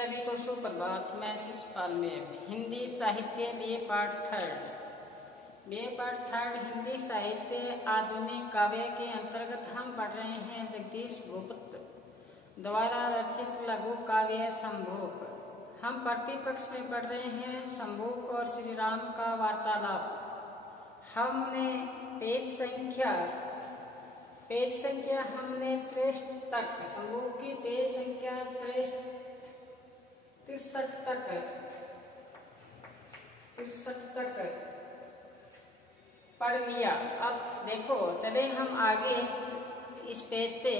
सभी को सुप्रभात। मैं शिषपाल में हिंदी साहित्य बीए पार्ट थर्ड हिंदी साहित्य आधुनिक काव्य के अंतर्गत हम पढ़ रहे हैं जगदीश भूपत द्वारा रचित लघु काव्य संभोग। हम प्रतिपक्ष में पढ़ रहे हैं संभोग और श्री राम का वार्तालाप। हमने पेज संख्या हमने 63 तक, संभोग की पेज संख्या 63 तक पढ़ लिया। अब देखो चले हम आगे इस पेज पे।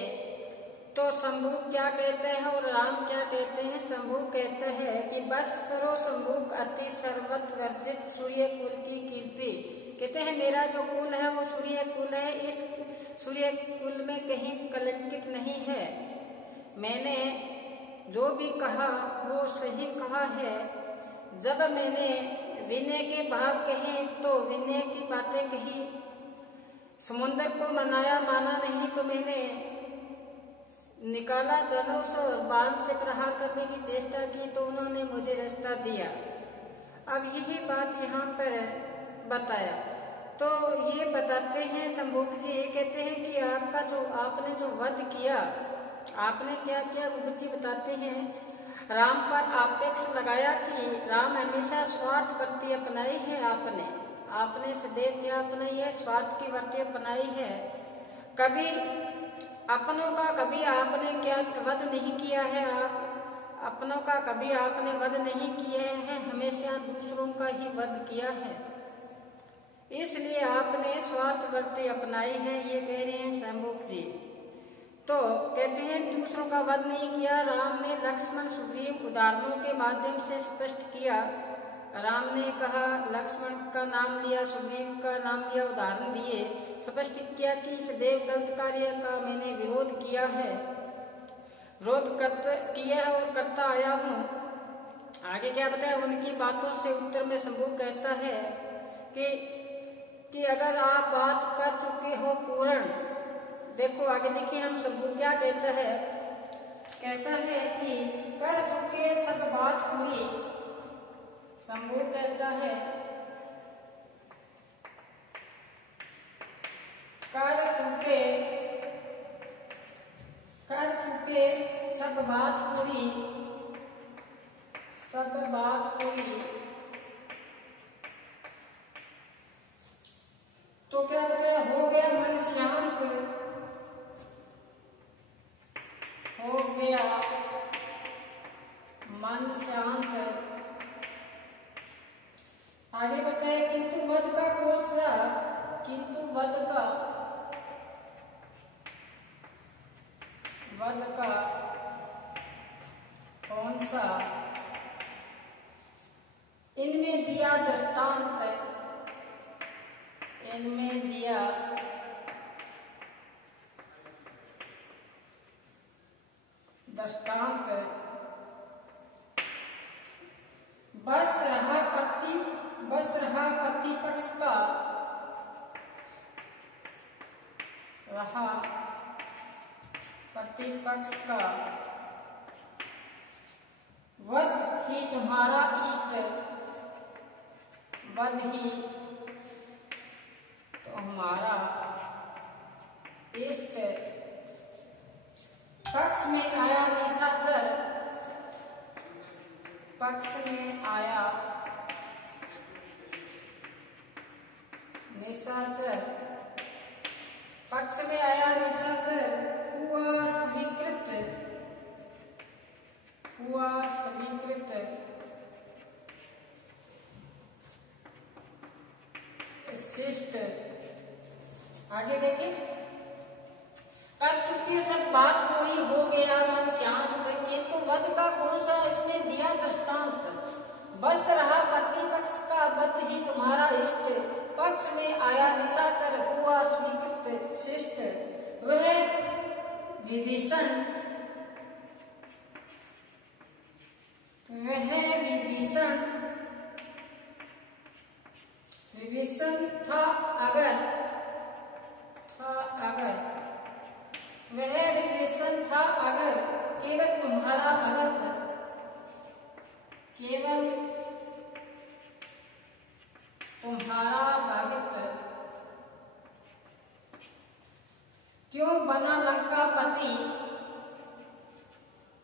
तो शंभू क्या कहते हैं और राम क्या कहते हैं। शंभू कहते हैं कि बस करो शंभू अति सर्वत वर्जित सूर्य कुल की कीर्ति। कहते हैं मेरा जो कुल है वो सूर्य कुल है, इस सूर्य कुल में कहीं कलंकित नहीं है। मैंने जो भी कहा वो सही कहा है। जब मैंने विनय के भाव कहे तो विनय की बातें कही। समुद्र को माना नहीं तो मैंने निकाला धनुष और बाण से प्रहार करने की चेष्टा की तो उन्होंने मुझे रास्ता दिया। अब यही बात यहाँ पर बताया। तो ये बताते हैं शंभुक जी, ये कहते हैं कि आपने जो वध किया, आपने क्या किया। गुरु जी बताते हैं राम पर आपेक्ष लगाया कि राम हमेशा स्वार्थ वृत्ति अपनाई है। आपने सदैव क्या अपनाई है, स्वार्थ की वृत्ति अपनाई है। कभी अपनों का कभी आपने क्या वध नहीं किया है। अपनों का कभी आपने वध नहीं किए हैं, हमेशा दूसरों का ही वध किया है। इसलिए आपने स्वार्थ वृत्ति अपनाई है, ये कह रहे हैं शंभुक जी। तो कहते हैं दूसरों का वध नहीं किया। राम ने लक्ष्मण सुग्रीव उदाहरणों के माध्यम से स्पष्ट किया। राम ने कहा, लक्ष्मण का नाम लिया, सुग्रीव का नाम लिया, उदाहरण दिए, स्पष्ट किया कि इस देवदत्त कार्य का मैंने विरोध किया है, किया है और करता आया हूँ। आगे क्या बताया, उनकी बातों से उत्तर में शंभू कहता है कि अगर आप बात कर चुके हो पूर्ण। देखो आगे देखिए हम शंभू क्या कहता है कि कर चुके सब बात पूरी। शंभू कहता है कर चुके सब बात पूरी। तो क्या बताया, हो गया मन शांत, हो गया मन शांत। आगे बताया किंतु वध का कौन सा इनमें दिया दृष्टांत, बस रहा प्रतिपक्ष का वध ही तुम्हारा इष्ट, वध ही तुम्हारा इष्ट। पक्ष में आया निशाचर, पक्ष में आया निशाचर, हुआ स्वीकृत शिष्ट। आगे देखिए, कर चुके सब बात कोई, हो गया मन शांत, किंतु वध का कौन सा इसमें दिया दृष्टांत। बस रहा प्रतिपक्ष का वध ही तुम्हारा इष्ट, पक्ष में आया निशाचर, हुआ स्वीकृत शिष्ट। वह विभीषण था अगर केवल तुम्हारा भगत केवल तुम्हारा भक्त क्यों बना लंकापति,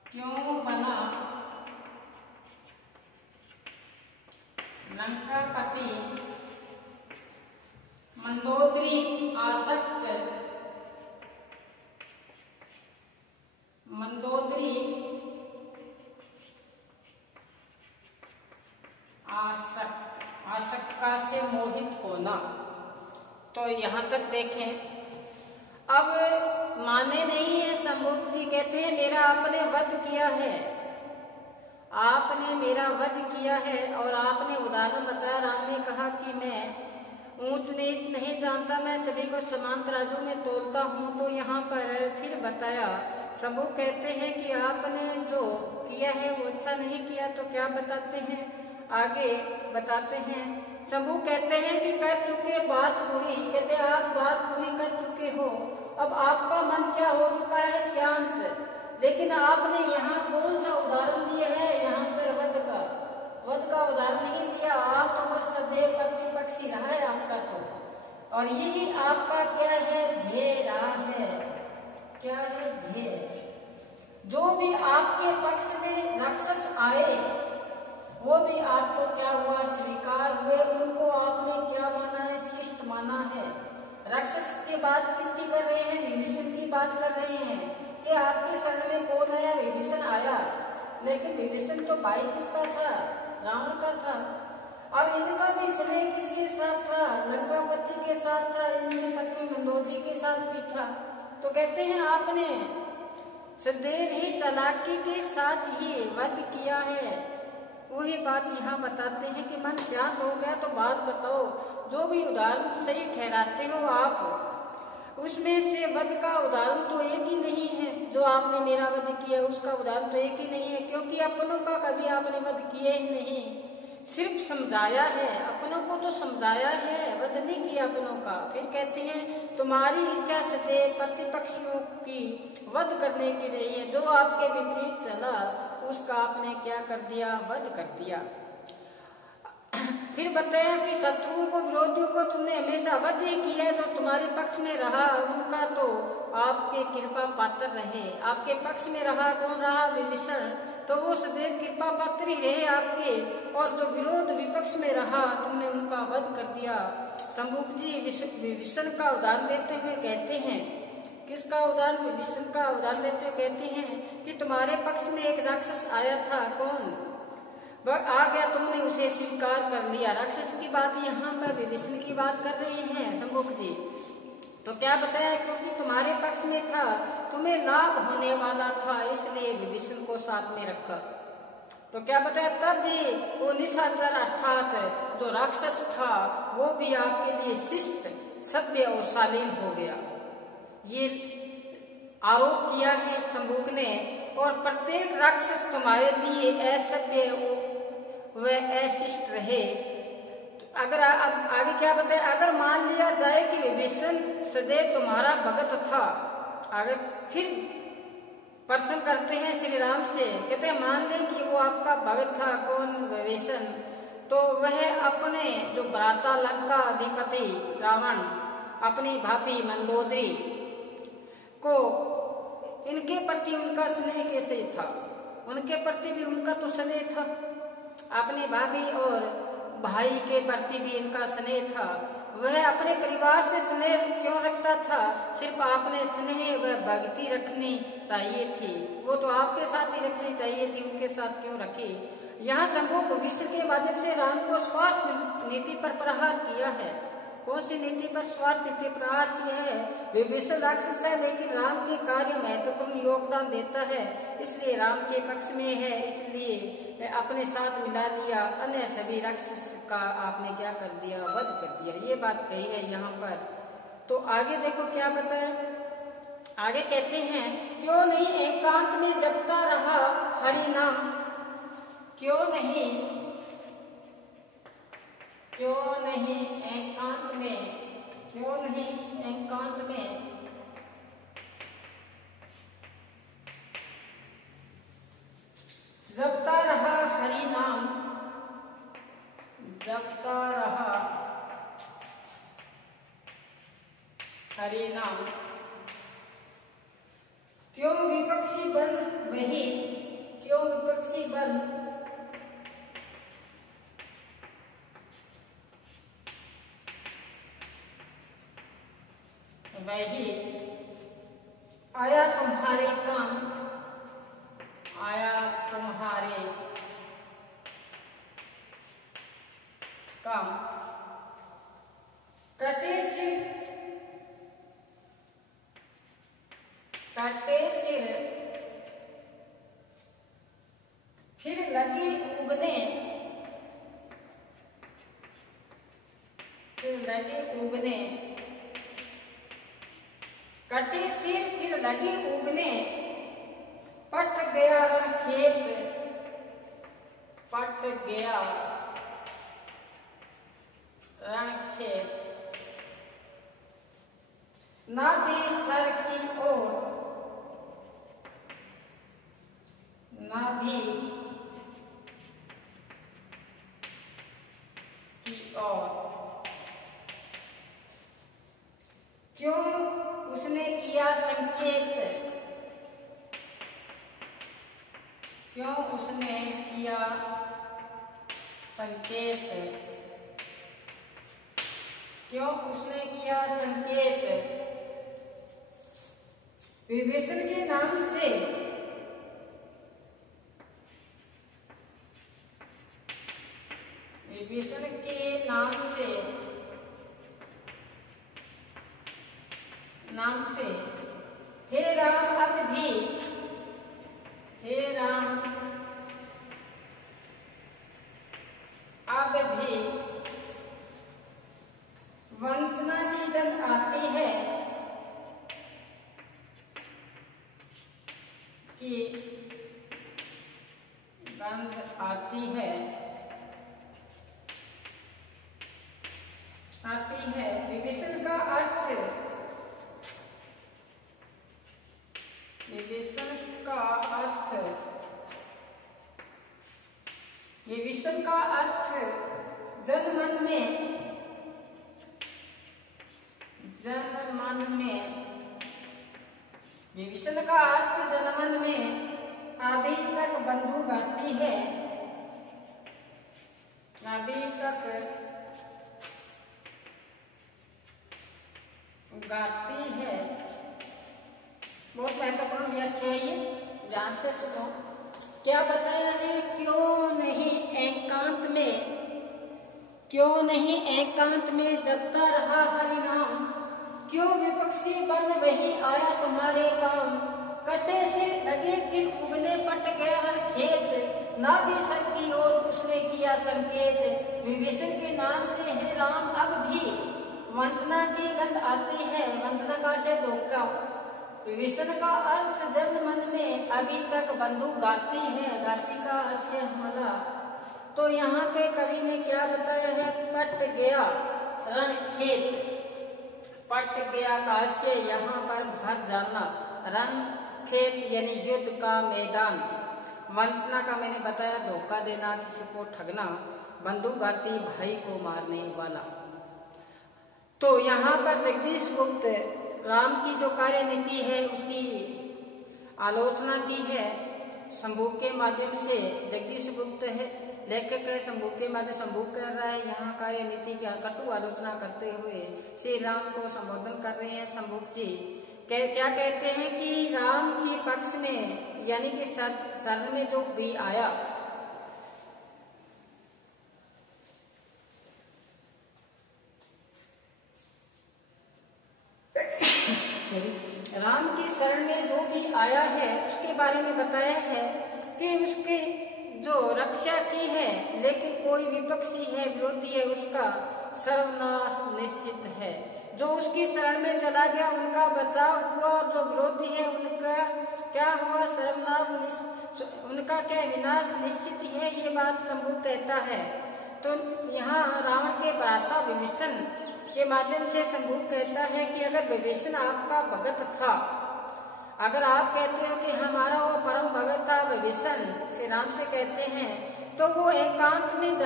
क्यों बना लंकापति, मंदोदरी आसक्त, मंदोदरी आसक्ता से मोहित होना। तो यहाँ तक देखें, अब माने नहीं है संभोग जी, कहते हैं मेरा आपने वध किया है, आपने मेरा वध किया है। और आपने उदाहरण बताया, राम ने कहा कि मैं ऊंच नीच नहीं जानता, मैं सभी को समान तराजू में तोलता हूँ। तो यहाँ पर फिर बताया, संभोग कहते हैं कि आपने जो किया है वो अच्छा नहीं किया। तो क्या बताते हैं, आगे बताते हैं। संभोग कहते हैं कि कर चुके बात पूरी, कहते आप बात पूरी कर चुके हो, अब आपका मन क्या हो चुका है, शांत। लेकिन आपने यहाँ कौन सा उदाहरण दिया है, यहाँ पर वध का उदाहरण नहीं दिया। आप तो बस सदैव प्रतिपक्षी रहा है आपका तो, और यही आपका क्या है, ध्येय रहा है। क्या है ध्येय? जो भी आपके पक्ष में राक्षस आए वो भी आपको क्या हुआ, स्वीकार हुए। उनको आपने क्या माना है, शिष्ट माना है। राक्षस की बात किसकी कर रहे हैं, विभीषण की बात कर रहे हैं कि आपके शरण में कौन आया, विभीषण आया। लेकिन विभीषण तो भाई किसका था, रावण का था। और इनका भी स्नेह किसके साथ था, लंकापति के साथ था, इनकी पत्नी मंदोदरी के साथ भी था। तो कहते हैं आपने सदैव ही चालाकी के साथ ही वध किया है। वही बात यहाँ बताते हैं कि मन शांत हो गया तो बात बताओ, जो भी उदाहरण सही ठहराते हो आप, उसमें से वध का उदाहरण तो एक ही नहीं है। जो आपने मेरा वध किया उसका उदाहरण तो एक ही नहीं है, क्योंकि अपनों का कभी आपने वध किया ही नहीं, सिर्फ समझाया है। अपनों को तो समझाया है, वध नहीं किया अपनों का। फिर कहते हैं तुम्हारी इच्छा सदैव प्रतिपक्षियों की वध करने की रही है, जो आपके विपरीत चला उसका आपने क्या कर दिया, वध कर दिया। फिर बताया कि शत्रुओं को, विरोधियों को तुमने हमेशा वध ही किया है। जो तुम्हारे पक्ष में रहा उनका तो आपके कृपा पात्र रहे। आपके पक्ष में रहा कौन रहा, विभीषण, तो वो सदैव कृपा पात्र ही रहे आपके। और जो विरोध विपक्ष में रहा तुमने उनका वध कर दिया। शंभुक जी विभीषण का उदाहरण देते हुए कहते हैं, किसका उदाहरण, विभीषण का उदाहरण देते हुए कहते हैं कि तुम्हारे पक्ष में एक राक्षस आया था, कौन, वह आ गया, तुमने उसे स्वीकार कर लिया। राक्षस की बात यहाँ पर विभीषण की बात कर रहे हैं शंभुक जी। तो क्या बताया, क्योंकि तुम्हारे पक्ष में था, तुम्हें लाभ होने वाला था, इसलिए विभीषण को साथ में रखा। तो क्या बताया, तब भी वो निशाचर अर्थात जो राक्षस था वो भी आपके लिए शिष्ट, सभ्य और शालीन हो गया। ये आरोप किया है शंभुक ने। और प्रत्येक राक्षस तुम्हारे लिए असभ्य व अशिष्ट रहे। तो अगर अब आगे क्या बताए, अगर मान लिया जाए कि विभीषण सदैव तुम्हारा भगत था, अगर फिर प्रश्न करते हैं श्री राम से, कहते हैं मान ले कि वो आपका भगत था, कौन, विभीषण, तो वह अपने जो भ्राता लंका अधिपति रावण, अपनी भाभी मंदोदरी को, इनके प्रति उनका स्नेह कैसे था, उनके प्रति भी उनका तो स्नेह था। अपने भाभी और भाई के प्रति भी इनका स्नेह था। वह अपने परिवार से स्नेह क्यों रखता था, सिर्फ आपने स्नेह व भक्ति रखनी चाहिए थी, वो तो आपके साथ ही रखनी चाहिए थी, उनके साथ क्यों रखी। यहाँ शंभुक विभीषण के माध्यम से राम को स्वार्थ नीति पर प्रहार किया है। कौन सी नीति पर, स्वार्थ नीति प्रहार किया है। विभीषण राक्षस है लेकिन राम के कार्य महत्वपूर्ण योगदान देता है, इसलिए राम के पक्ष में है, इसलिए अपने साथ मिला लिया। अन्य सभी राक्षस का आपने क्या कर दिया, वध कर दिया। ये बात कही है यहाँ पर। तो आगे देखो क्या बताए, आगे कहते हैं क्यों नहीं एकांत में जपता रहा हरि नाम, क्यों नहीं एकांत में, क्यों नहीं एकांत में जपता रहा हरि नाम, हरि नाम, क्यों विपक्षी बन वही, क्यों विपक्षी बन वही आया तुम्हारे काम, आया तुम्हारे काम, कटे सिर फिर लगी उगने, फिर लगी उगने, कटे सिर फिर लगी उगने, पट गया रण खेत, पट गया रण खेत, ना भी सर की ओर, ना भी की ओर, क्यों उसने किया संकेत, क्यों उसने किया संकेत, क्यों उसने किया संकेत, विभीषण के नाम से, विभीषण के नाम से, नाम से हे राम अब भी, हे राम अब भी वंदना की गंध आती है, कि गंध आती है, आती है। विभीषण का अर्थ, विभीषण का अर्थ, विभीषण का अर्थ जन मन में, जन मन में, विभीषण का अर्थ जनमन में अभी तक बंधु गाती है, अभी तक गाती है। बहुत महत्वपूर्ण व्याख्या है ये, ध्यान से सुनो। क्या बताया है, क्यों नहीं एकांत में, क्यों नहीं एकांत में जपता रहा हरि नाम, क्यों विपक्षी बन वही आया तुम्हारे काम, कटे से लगे फिर उगने पट गया रण खेत, ना भी सर की ओर उसने किया संकेत, विभीषण के नाम से है राम अब भी वंदना की गंध आती है, वंदना का से धोखा, विभीषण का अर्थ जन मन में अभी तक बंधु गाती है, गाती का आशय मला। तो यहाँ पे कवि ने क्या बताया है, पट गया रण खेत, पट गया का आशय यहाँ पर भर जाना, रण खेत यानी युद्ध का मैदान, वंदना का मैंने बताया धोखा देना, किसी को ठगना, बंदूक आती भाई को मारने वाला। तो यहाँ पर जगदीश गुप्त राम की जो कार्य नीति है उसकी आलोचना की है शंभू के माध्यम से। जगदीश गुप्त है लेखक है, शंभू के माध्यम शंभू कर रहा है यहाँ कार्य नीति की कटु आलोचना करते हुए श्री राम को संबोधन कर रहे हैं शंभू जी। क्या कहते हैं कि राम के पक्ष में यानी कि शरण में जो भी आया, राम की शरण में जो भी आया है उसके बारे में बताया है कि उसके जो रक्षा की है, लेकिन कोई विपक्षी है, विरोधी है, उसका सर्वनाश निश्चित है। जो उसकी शरण में चला गया उनका बचाव हुआ और जो विरोधी है उनका क्या हुआ, सर्वनाश, उनका क्या विनाश निश्चित है, ये बात शंभू कहता है। तो यहाँ रावण के भ्राता विभीषण के माध्यम से शंभू कहता है कि अगर विभीषण आपका भगत था, अगर आप कहते हो कि हमारा वो परम भगत था विभीषण, श्री राम से कहते हैं, तो वो एकांत में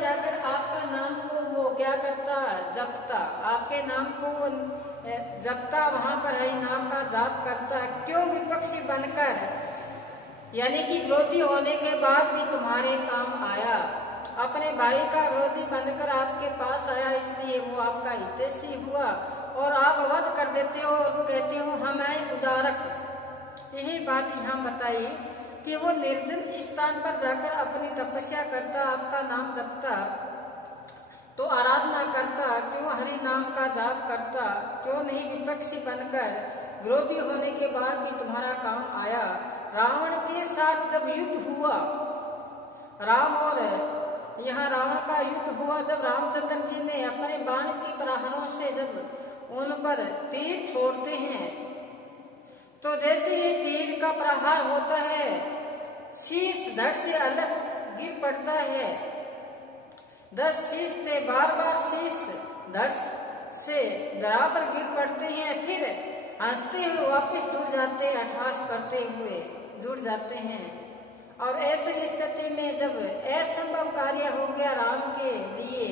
जाकर आपका नाम को वो वो क्या करता, जपता, आपके नाम को वो जपता, वहां पर हरि नाम का जाप करता। क्यों विपक्षी बनकर, यानी कि विरोधी होने के बाद भी तुम्हारे काम आया, अपने भाई का विरोधी बनकर आपके पास आया, इसलिए वो आपका हितैषी हुआ और आप वध कर देते हो और कहते हो हम हैं उदारक। यही बात यहाँ बताई कि वो निर्जन स्थान पर जाकर अपनी तपस्या करता, आपका नाम जपता, तो आराधना करता, क्यों हरि नाम का जाप करता, क्यों नहीं विपक्षी बनकर विरोधी होने के बाद भी तुम्हारा काम आया। रावण के साथ जब युद्ध हुआ, राम और यहाँ रावण का युद्ध हुआ, जब रामचंद्र जी ने अपने बाण की प्रहारों से जब उन पर तीर छोड़ते हैं, तो जैसे ही तीर का प्रहार होता है, शीश धड़ से अलग गिर पड़ता है। 10 शीश से बार बार शीश धड़ से धरा पर गिर पड़ते हैं, फिर हंसते हुए वापस जुड़ जाते हैं, अट्ठास करते हुए जुड़ जाते हैं। और ऐसी स्थिति में जब असंभव कार्य हो गया राम के लिए,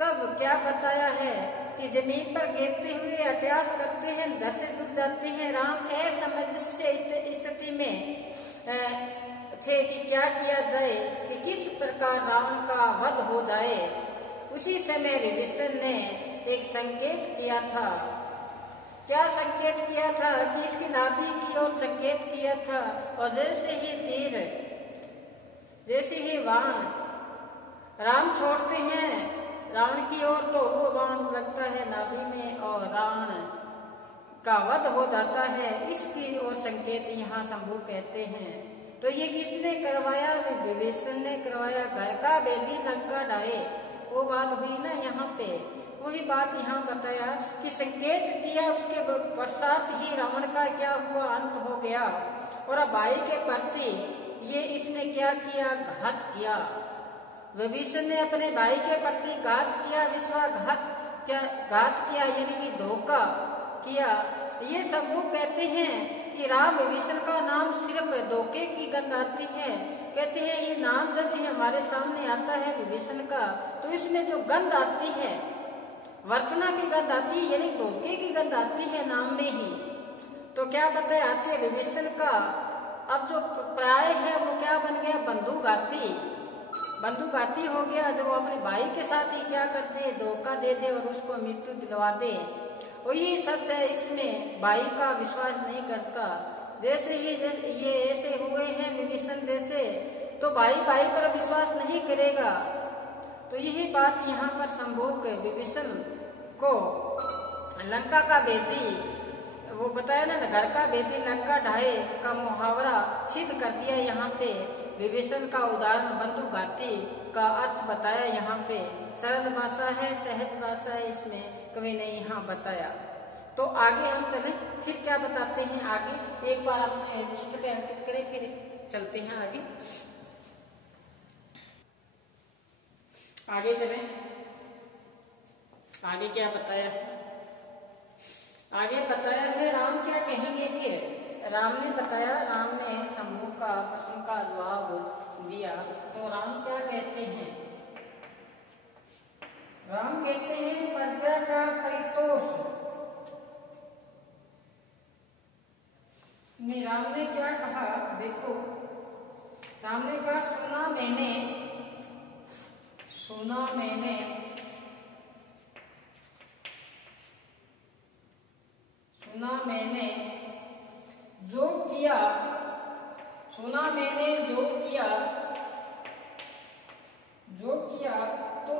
तब क्या बताया है कि जमीन पर गिरते हुए अभ्यास करते हैं, घर से जुड़ जाते हैं। राम असमंजस्य स्थिति में थे कि क्या किया जाए, कि किस प्रकार रावण का वध हो जाए। उसी समय विभीषण ने एक संकेत किया था। क्या संकेत किया था कि इसकी नाभि की ओर संकेत किया था, और जैसे ही तीर, जैसे ही बाण राम छोड़ते हैं रावण की ओर, तो वो बाण लगता है नाभि में और रावण का वध हो जाता है। इसकी ओर संकेत यहाँ शंभु कहते हैं। तो ये किसने करवाया, विभीषण ने करवाया। घर का बेदी लंका ढाए, वो बात हुई ना यहाँ पे, वही बात यहाँ बताया कि संकेत किया, उसके पश्चात ही रावण का क्या हुआ, अंत हो गया। और भाई के प्रति ये इसने क्या किया, घात किया। विभीषण ने अपने भाई के प्रति घात किया, विश्वासघात किया, यानी कि धोखा किया। ये सब लोग कहते हैं कि राम विभीषण का नाम सिर्फ धोखे की गंध आती है। कहते हैं ये नाम जब भी हमारे सामने आता है विभीषण का, तो इसमें जो गंध आती है, वर्तना की गंध आती है, यानी धोखे की गंध आती है नाम में ही। तो क्या बताया, आती है विभीषण का अब जो प्राय है वो क्या बन गया, बंधुघाती हो गया। जो अपने भाई के साथ ही क्या करते, धोखा दे दे और उसको मृत्यु दिलवा दे। और ये सच है, इसमें भाई का विश्वास नहीं करता। जैसे ही ये ऐसे हुए हैं विभीषण जैसे, तो भाई पर विश्वास नहीं करेगा। तो यही बात यहाँ पर संभोग विभीषण को लंका का बेदी, वो बताया ना, घर का बेदी लंका ढाए का मुहावरा सिद्ध कर दिया। यहाँ पे विभीषण का उदाहरण बंधुघाती का अर्थ बताया। यहाँ पे सरल भाषा है, सहज भाषा है, इसमें कवि ने यहाँ बताया। तो आगे हम चले, फिर क्या बताते हैं आगे, एक बार अपने दृष्टि पे अंकित करें, फिर चलते हैं आगे। आगे चलें, आगे क्या बताया है, आगे बताया है राम क्या कहेंगे। फिर राम ने बताया, राम ने शंभु का प्रश्न का जवाब दिया। तो राम क्या कहते हैं, राम कहते हैं प्रजा का परितोष। राम ने क्या कहा, देखो राम ने कहा, सुना मैंने जो किया, तो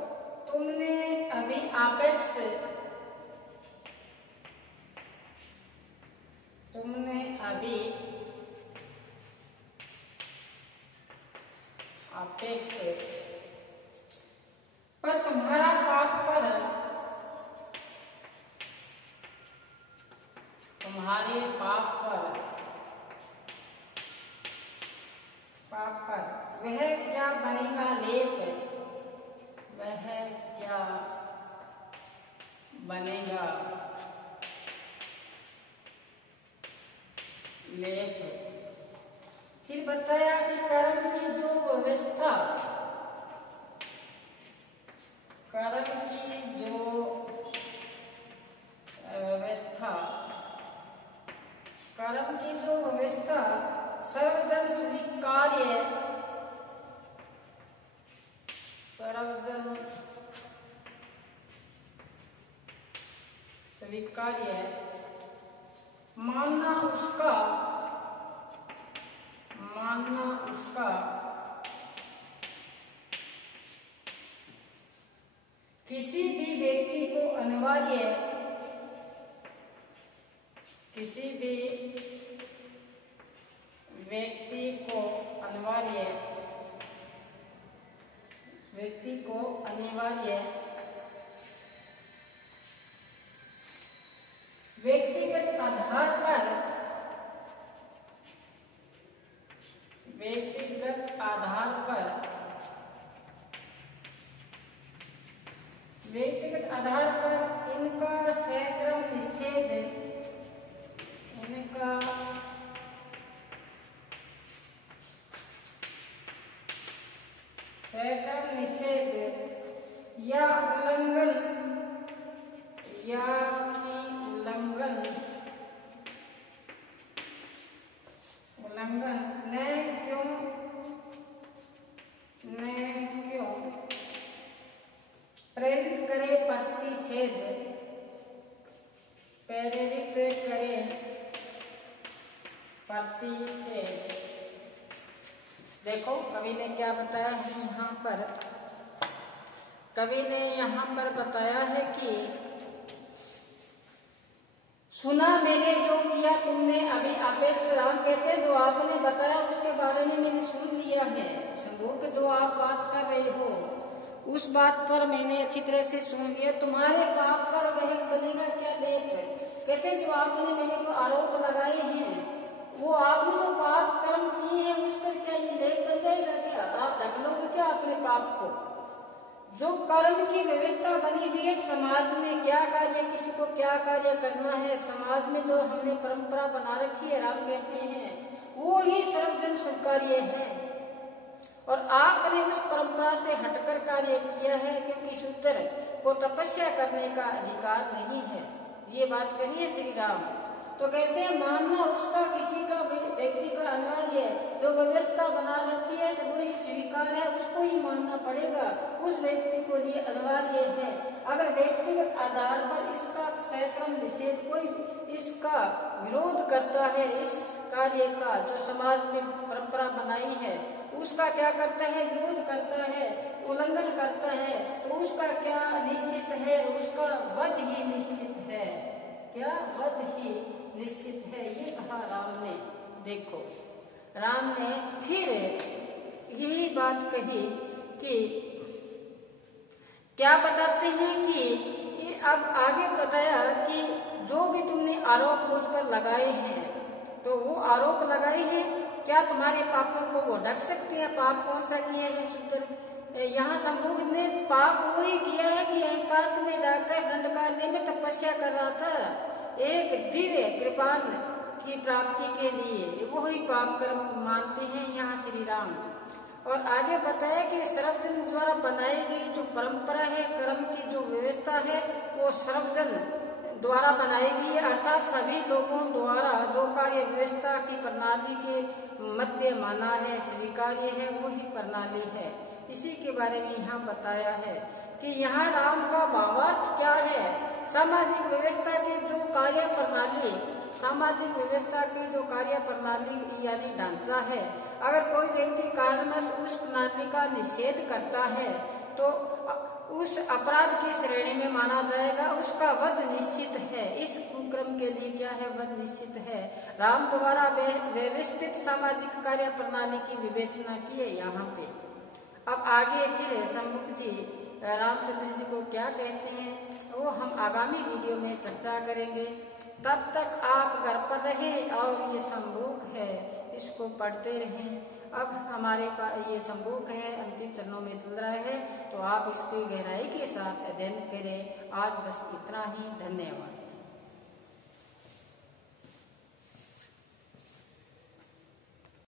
तुमने अभी आपेक्ष, पर तुम्हारा पाप पर, तुम्हारे पाप पर वह क्या बनेगा लेप, वह क्या बनेगा लेप। फिर बताया कि कर्म की जो व्यवस्था कर्म की जो व्यवस्था, कर्म की जो व्यवस्था सर्वजन स्वीकार्य, सर्वजन स्वीकार्य मानना उसका किसी भी व्यक्ति को अनिवार्य, किसी भी व्यक्ति को अनिवार्य, व्यक्ति को अनिवार्य व्यक्तिगत आधार पर, व्यक्तिगत आधार पर, व्यक्तिगत आधार पर इनका सक्रम निषेध, इनका सक्रम निषेध या उल्लंघन, या की उल्लंघन न क्यों प्रेरित करे प्रतिषेध, प्रेरित करे प्रतिषेध। देखो कवि ने क्या बताया है यहाँ पर, कवि ने यहाँ पर बताया है कि सुना मैंने जो किया तुमने, अभी अपेक्ष राम कहते जो आपने बताया उसके बारे में मैंने सुन लिया है। संभोग जो आप बात कर रहे हो उस बात पर मैंने अच्छी तरह से सुन लिया। तुम्हारे पाप पर वह बनेगा क्या लेप, कहते जो आपने मेरे को आरोप लगाए हैं वो आपने जो पाप कर्म किए हैं उस पर क्या ये लेप बन जाएगा क्या? आप ढक लोगे क्या अपने पाप को? जो कर्म की व्यवस्था बनी हुई है समाज में, क्या कार्य किसी को क्या कार्य करना है, समाज में जो हमने परंपरा बना रखी है राम कहते हैं वो ही सर्वजन स्वीकार्य है। और आपने उस परंपरा से हटकर कार्य किया है क्योंकि शूद्र को तपस्या करने का अधिकार नहीं है, ये बात कही है श्री राम। तो कहते हैं मानना उसका किसी का व्यक्ति का अनिवार्य है, जो व्यवस्था बना रखी है वही स्वीकार है, उसको ही मानना पड़ेगा, उस व्यक्ति को लिए अनिवार्य है। अगर व्यक्तिगत आधार पर इसका सक्रम निषेध कोई इसका विरोध करता है, इस कार्य का जो समाज में परंपरा बनाई है उसका क्या करता है, विरोध करता है, उल्लंघन करता है, तो उसका क्या निश्चित है, उसका वध ही निश्चित है। क्या वध ही निश्चित है, ये कहा राम ने। देखो राम ने फिर यही बात कही कि क्या बताते हैं कि अब आगे बताया कि जो भी तुमने आरोप मुझ पर लगाए हैं तो वो आरोप लगाए हैं, क्या तुम्हारे पापों को वो ढक सकते हैं? पाप कौन सा किए हैं शूद्र? यहाँ संभोग ने पाप वही किया है कि एकांत में जाकर दंडकारण्य में तपस्या कर रहा था एक दिव्य कृपान की प्राप्ति के लिए, वही पाप कर्म मानते हैं यहाँ श्री राम। और आगे बताया कि सर्वजन द्वारा बनाई गई जो परंपरा है, कर्म की जो व्यवस्था है वो सर्वजन द्वारा बनाई गई है, अर्थात सभी लोगों द्वारा जो कार्य व्यवस्था की प्रणाली के मध्य माना है, स्वीकार्य है, वही प्रणाली है। इसी के बारे में यहाँ बताया है कि यहाँ राम का भावार्थ क्या है। सामाजिक व्यवस्था की जो कार्य प्रणाली, सामाजिक व्यवस्था की जो कार्य प्रणाली यानी ढांचा है, अगर कोई व्यक्ति कारणवश उस प्रणाली का निषेध करता है तो उस अपराध की श्रेणी में माना जाएगा, उसका वध निश्चित है। इस कुक्रम के लिए क्या है, वध निश्चित है। राम द्वारा व्यवस्थित सामाजिक कार्य प्रणाली की विवेचना की है यहाँ पे। अब आगे फिर सम्मुख जी रामचंद्र जी को क्या कहते हैं वो हम आगामी वीडियो में चर्चा करेंगे। तब तक आप घर पर रहें और ये संभोग है इसको पढ़ते रहें। अब हमारे पास ये संभोग है अंतिम चरणों में चल रहा है, तो आप इसकी गहराई के साथ अध्ययन करें। आज बस इतना ही, धन्यवाद।